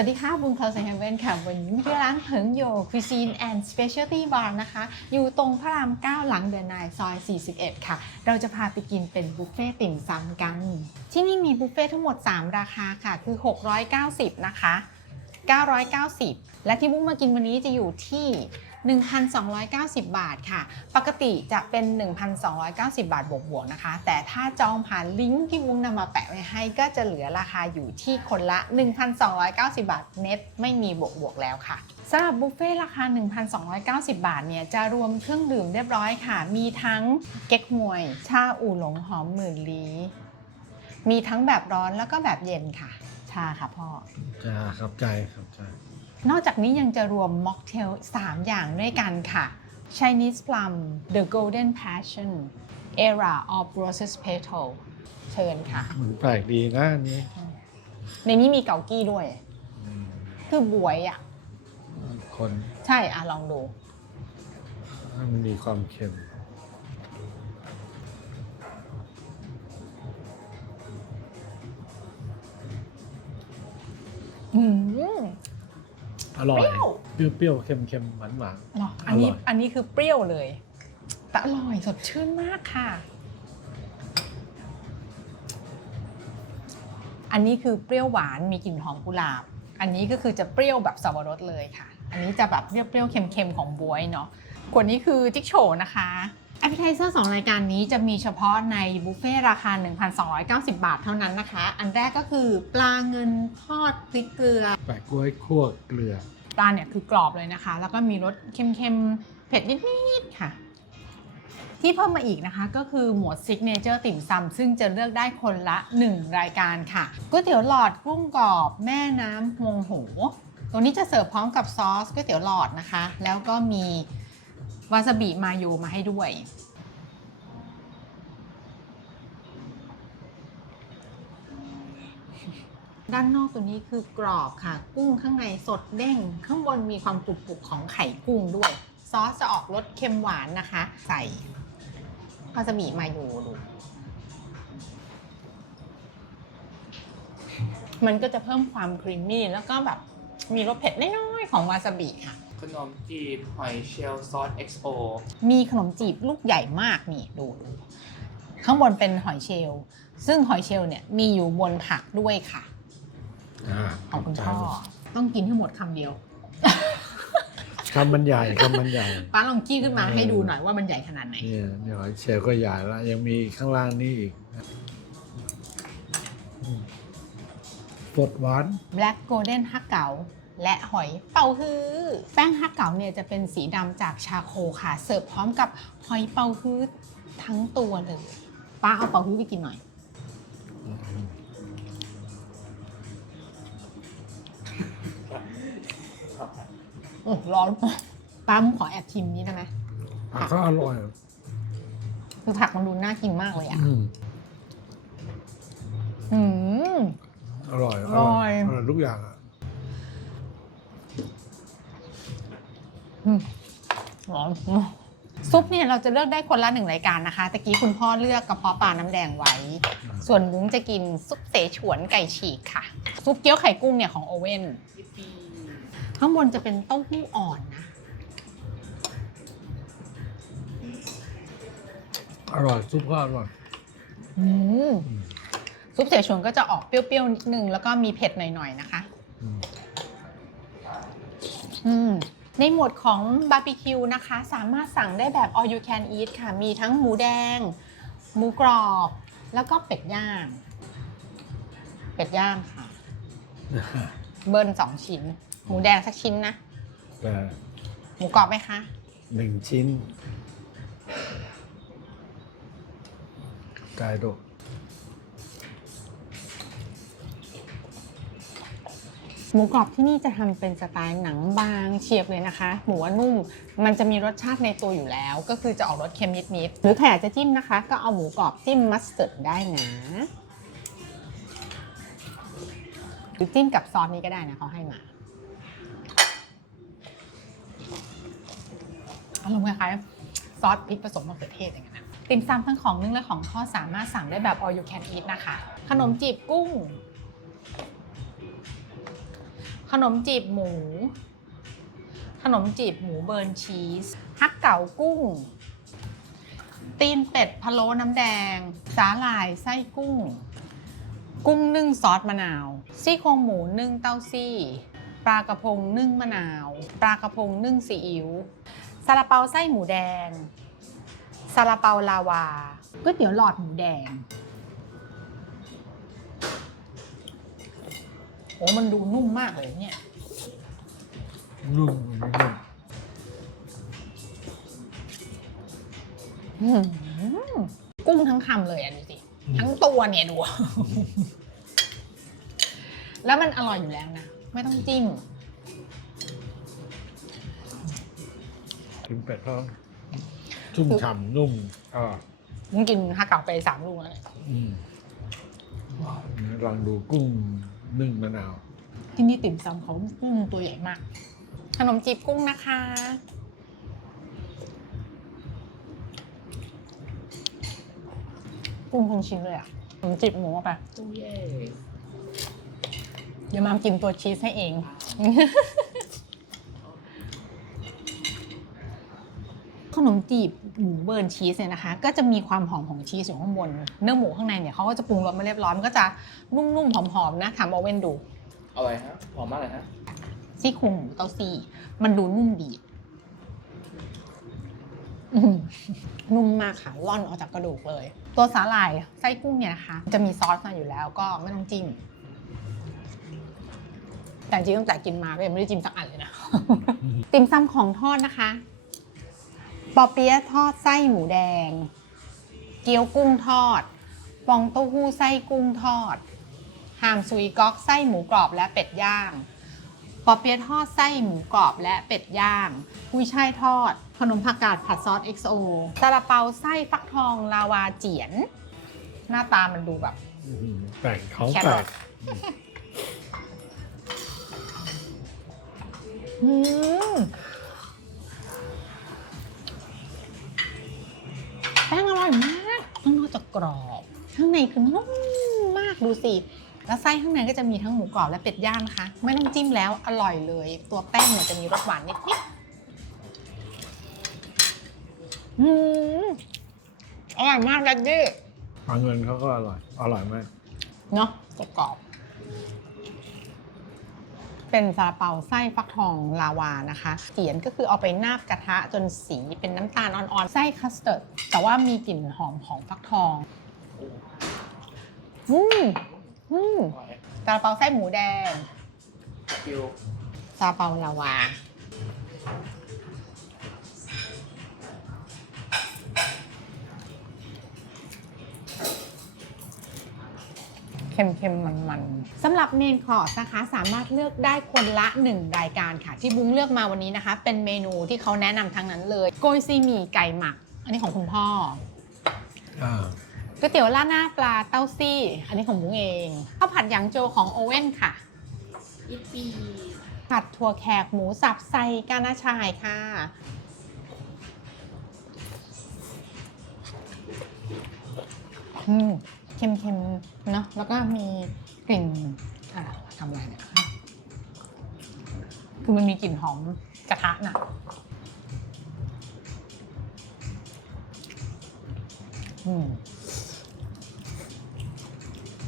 วัสดีค่ะบุญคาเซเฮเวนค่ะ วันนี้มีที่ร้านเพิงโยคุซีนแอนด์สเปเชียลตี้บาร์นะคะ อยู่ตรงพระราม 9 หลังเดนายซอย 41 ค่ะ เราจะพาไปกินเป็นบุฟเฟ่ติ่มซำกัน ที่นี่มีบุฟเฟ่ทั้งหมด 3 ราคาค่ะ คือ 690 นะคะ 990 และที่บุ้งมากินวันนี้จะอยู่ที่ 1,290 บาทค่ะ ปกติจะเป็น 1,290 บาทบวกๆนะคะ แต่ถ้าจองผ่านลิงก์ที่บุ้งนำมาแปะไว้ให้ก็จะเหลือราคาอยู่ที่คนละ 1,290 บาทเน็ตไม่มีบวกๆแล้วค่ะสำหรับบุฟเฟ่ราคา 1,290 บาทเนี่ยจะรวมเครื่องดื่มเรียบร้อยค่ะ มีทั้งเก๊กฮวย ชาอู่หลงหอมหมื่นลีมีทั้งแบบร้อนแล้วก็แบบเย็นค่ะ ชาค่ะพ่อจ้าครับใจครับใจ นอกจากนี้ยังจะรวมม็อกเทล 3 อย่างด้วยกันค่ะ Chinese Plum The Golden Passion Era of Roses Petal เชิญค่ะมันแปลกดีนะอันนี้ในนี้มีเกากี้ด้วยอืมคือบวยอะ คนใช่อะลองดู มันมีความเค็ม อืม อร่อยเปรี้ยวเปรี้ยวเปรี้ยวๆเค็มเค็มหวานหวาน เหรออันนี้อร่อย อันนี้คือเปรี้ยวเลย แต่อร่อยสดชื่นมากค่ะ อันนี้คือเปรี้ยวหวานมีกลิ่นหอมกุหลาบ อันนี้ก็คือจะเปรี้ยวแบบสับปะรดเลยค่ะ อันนี้จะแบบเปรี้ยวๆเค็มๆของบวยเนาะขวดนี้คือจิ๊กโฉนะคะ แอปเปิลไทเซอร์สองรายการนี้จะมีเฉพาะในบุฟเฟ่ต์ราคา 1,290 บาทเท่านั้นนะคะ อันแรกก็คือปลาเงินทอดพริกเกลือๆแปะกล้วยคั่วเกลือ ปลาเนี่ยคือกรอบเลยนะคะ แล้วก็มีรสเค็มๆ เผ็ดนิดๆ ค่ะ ที่เพิ่มมาอีกนะคะก็คือหมวดซิกเนเจอร์ติ่มซำซึ่งจะเลือกได้คนละ 1 รายการค่ะก๋วยเตี๋ยวหลอดกุ้งกรอบแม่น้ำฮวงโหตัวนี้จะเสิร์ฟพร้อมกับซอสก๋วยเตี๋ยวหลอดนะคะ แล้วก็มี วาซาบิมาโยมาให้ด้วย ด้านนอกตัวนี้คือกรอบค่ะ กุ้งข้างในสดเด้ง ข้างบนมีความกรุบๆของไข่กุ้งด้วย ซอสจะออกรสเค็มหวานนะคะ ใส่วาซาบิมาอยู่ดูมันก็จะเพิ่มความครีมมี่แล้วก็แบบมีรสเผ็ดน้อยๆของวาซาบิค่ะ ขนมจีบหอยเชลล์ซอส XO มีขนมจีบลูกใหญ่มากนี่ดูดูข้างบนเป็นหอยเชลล์ซึ่งหอยเชลล์เนี่ยมีอยู่บนผักด้วยค่ะอ่าของคุณพ่อต้องกินให้หมดคำเดียว คำมันใหญ่คำมันใหญ่ ป้าลองกี้ขึ้นมาให้ดูหน่อยว่ามันใหญ่ขนาดไหน เนี่ยเดี๋ยวเชลลก็ใหญ่แล้วยังมีข้างล่างนี่อีกอืมสดหวาน Black Golden ฮักเก๋า และหอยเป่าฮื้อแป้งฮักเก๋าเนี่ยจะเป็นสีดำจากชาโคค่ะ เสิร์ฟพร้อมกับหอยเป่าฮื้อทั้งตัวเลยป้าเอาเป่าฮื้อไปกินหน่อยอืมร้อนป้ามึงขอแอบชิมนี้ได้ไหมผักก็อร่อยคือผักมันดูน่ากินมากเลยอะ อืมอืม อร่อย อร่อยอร่อยทุกอย่างอะ อืม ร้อนซุปเนี่ยเราจะเลือกได้คนละหนึ่งรายการนะคะตะกี้คุณพ่อเลือกกระเพาะปลาน้ำแดงไว้ ส่วนบุ้งจะกินซุปเสฉวนไก่ฉีกค่ะ ซุปเกี๊ยวไข่กุ้งเนี่ยของโอเว่นยิปปี้ข้างบนจะเป็นเต้าหู้อ่อนนะอร่อยซุปก็อร่อยอืมซุปเสฉวนก็จะออกเปรี้ยวๆนิดนึงแล้วก็มีเผ็ดหน่อยๆนะคะ อืมอืม ในหมวดของบาร์บีคิวนะคะ สามารถสั่งได้แบบ all you can eat ค่ะ มีทั้งหมูแดง หมูกรอบ แล้วก็เป็ดย่าง เป็ดย่างค่ะ เบิร์นสองชิ้น หมูแดงสักชิ้นนะแต่หมูกรอบไหมคะ หนึ่งชิ้นไก่ดุ หมูกรอบที่นี่จะทำเป็นสไตล์หนังบางเฉียบเลยนะคะ หมูว่านุ่ม มันจะมีรสชาติในตัวอยู่แล้ว ก็คือจะออกรสเค็มนิดๆหรือใครอยากจะจิ้มนะคะ ก็เอาหมูกรอบจิ้มมัสตาร์ดได้นะหรือจิ้มกับซอสนี้ก็ได้นะเขาให้มาอารมณ์คล้ายๆซอสพริกผสมมะเขือเทศอย่างนั้นนะติ่มซำทั้งของนึ่งและของทอดสามารถสั่งได้แบบ all you can eat นะคะ ขนมจีบกุ้ง ขนมจีบหมู ขนมจีบหมูเบิร์นชีส ฮักเก๋ากุ้ง ตีนเป็ดพะโล้น้ำแดง สาหร่ายไส้กุ้ง กุ้งนึ่งซอสมะนาว ซี่โครงหมูนึ่งเต้าซี่ ปลากระพงนึ่งมะนาว ปลากระพงนึ่งซีอิ๊วซาลาเปาไส้หมูแดงซาลาเปาลาวาก๋วยเตี๋ยวหลอดหมูแดง โอ้มันดูนุ่มมากเลยเนี่ย นุ่มอันนี้นุ่มอื้อหือกุ้งทั้งคำเลยอะดูสิ ทั้งตัวเนี่ยดู แล้วมันอร่อยอยู่แล้วนะ ไม่ต้องจิ้มกินเป็ดเขาชุ่มฉ่ำนุ่มอ่ามึงกินฮาเก่าไปสามลูกแล้วเนี่ย อืมลองดูกุ้ง นึ่งมะนาว ที่นี่ติ่มซำเขากุ้งตัวใหญ่มาก ขนมจีบกุ้งนะคะ กุ้งคงชิ้นเลยอะขนมจีบหมูเอาไปเย้เดี๋ยวมามกินตัวชีสให้เอง ขนมจีบหมูเบิร์นชีสเนี่ยนะคะ ก็จะมีความหอมของชีสอยู่ข้างบน เนื้อหมูข้างในเนี่ยเขาก็จะปรุงรสมาเรียบร้อยมันก็จะนุ่มๆหอมๆนะถามโอเว่นดูอร่อยฮะหอมมากเลยฮะซี่โครงหมูเต้าซี่ มันดูนุ่มดีอื้อหือนุ่มมากค่ะร่อนออกจากกระดูกเลย ตัวสาหร่ายไส้กุ้งเนี่ยนะคะ จะมีซอสมาอยู่แล้วก็ไม่ต้องจิ้มแต่จริงๆตั้งแต่กินมาก็ยังไม่ได้จิ้มสักอันเลยนะ ติ่มซำของทอดนะคะ ปอเปี๊ยะทอดไส้หมูแดง เกี๊ยวกุ้งทอด ฟองเต้าหู้ไส้กุ้งทอดหามซุยก๊อกไส้หมูกรอบและเป็ดย่าง ปอเปี๊ยะทอดไส้หมูกรอบและเป็ดย่างกุ้ยช่ายทอด ขนมผักกาดผัดซอส XO ซาลาเปาไส้ฟักทองลาวาเจียน หน้าตามันดูแบบ อื้อหือแปลกของแครแปลอทกอืมแป้งอร่อยมากข้างนอกจะก รอบ ข้างในคือนุ่มมากดูสิแล้วไส้ข้างในก็จะมีทั้งหมูกรอบและเป็ดย่างนะคะ ไม่ต้องจิ้มแล้วอร่อยเลย ตัวแป้งเนี่ยจะมีรสหวานนิดๆอืมอร่อยมากดัดดี้ปลาเงินเขาก็อร่อย อร่อยมากเนาะกรอบ เป็นซาลาเปาไส้ฟักทองลาวานะคะเสียนก็คือเอาไปนาบกระทะจนสีเป็นน้ำตาลอ่อนๆไส้คัสเตอร์ดแต่ว่ามีกลิ่นหอมของฟักทองอืมอืมซาลาเปาไส้หมูแดงซาลาเปาลาวาเค็มๆมันๆ สำหรับเมนคอร์สนะคะสามารถเลือกได้คนละ 1 รายการค่ะ ที่บุ้งเลือกมาวันนี้นะคะ เป็นเมนูที่เขาแนะนำทั้งนั้นเลย โกยซีหมี่ไก่หมัก อันนี้ของคุณพ่ออ่า ก๋วยเตี๋ยวราดหน้าปลาเต้าซี่ อันนี้ของบุ้งเองข้าวผัดหยางโจของโอเว่นค่ะ อีปีผัดถั่วแขกหมูสับใส่กานาชายค่ะ อืมเค็มๆเนอะแล้วก็มี กลิ่นอะทำอะไรเนี่ยคือมันมีกลิ่นหอมกระทะน่ะอืม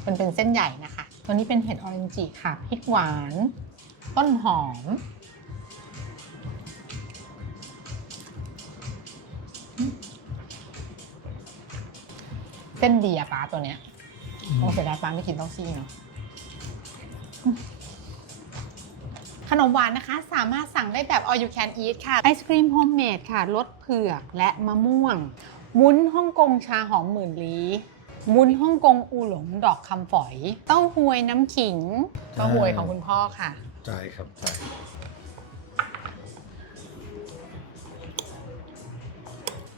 มันเป็นเส้นใหญ่นะคะตัวนี้เป็นเห็ดออเรนจิค่ะพริกหวาน ต้นหอมเส้นดีอะป้าตัวเนี้ยโอ้เสียดายป้าไม่กินเต้าซี่เนาะ ขนมหวานนะคะ สามารถสั่งได้แบบ all you can eat ค่ะ ไอศครีมโฮมเมดค่ะรสเผือกและมะม่วง วุ้นฮ่องกงชาหอมหมื่นลี้วุ้นฮ่องกงอูหลงดอกคำฝอย เต้าหวยน้ำขิงเต้าหวยของคุณพ่อค่ะ ใช่ครับใช่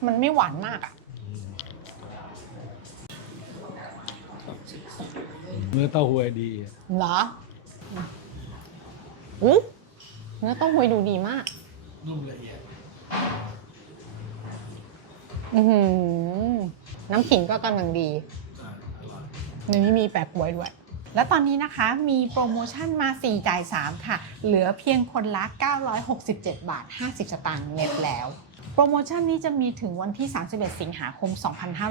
มันไม่หวานมากอะเนื้อเต้าหวยดี เหรอ อุ๊ยเนื้อเต้าหวยดูดีมาก นุ่มละเอียดอือหือน้ำขิงก็กำลังดีอ่าอร่อยในนี้มีแปะกล้วยด้วย และตอนนี้นะคะมีโปรโมชั่นมา 4 จ่าย 3 ค่ะ เหลือเพียงคนละ 967 บาท 50 สตางค์เน็ตแล้ว โปรโมชั่นนี้จะมีถึงวันที่ 31 สิงหาคม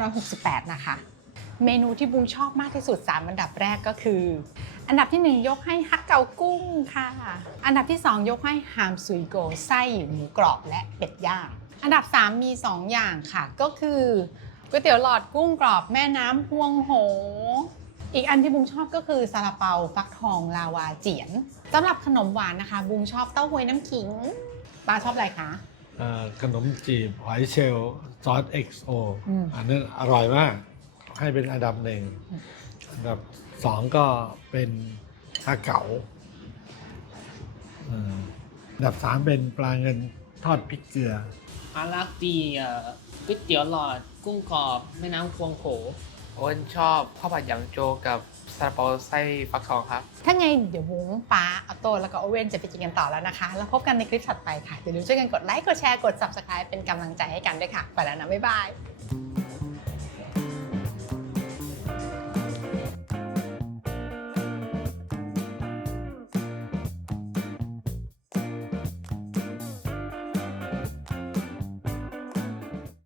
2568 นะคะ เมนูที่บูมชอบมากที่สุด 3 อันดับแรกก็คือ อันดับทีหนึ่1ยกให้ฮักเกากุ้งค่ะ อันดับที่ 2 ยกให้ฮามซุยโกไส้หมูกรอบและเป็ดย่าง อันดับ 3 มี 2 อย่างค่ะ ก็คือก๋วยเตี๋ยวหลอดกุ้งกรอบแม่น้ำพวงโห อีกอันที่บูมชอบก็คือซาลาเปาฟักทองลาวาเจียนสำหรับขนมหวานนะคะบูมชอบเต้าหวยน้ำขิงปลาชอบอะไรคะอ่าขนมจีบหอยเชลล์ซอส XO อืมอันนั้นอร่อยมาก ให้เป็นอันดับหนึ่ง อืมอันดับสองก็เป็นชาเก๋าอืมอันดับสามเป็นปลาเงินทอดพริกเกลืออารักดีเอ่อก๋วยเตี๋ยวหลอด กุ้งกรอบแม่น้ำพวงโขโอ้นชอบข้าวผัดหยางโจวกับซาลาเปาไส้ฟักทองครับ ถ้าไงเดี๋ยวบุ้งป้าออโต้แล้วก็โอเว่นจะไปกินกันต่อแล้วนะคะ แล้วพบกันในคลิปถัดไปค่ะอย่าลืมช่วยกันกดไลค์กดแชร์กด subscribe เป็นกำลังใจให้กันด้วยค่ะไปแล้วนะบ๊ายบาย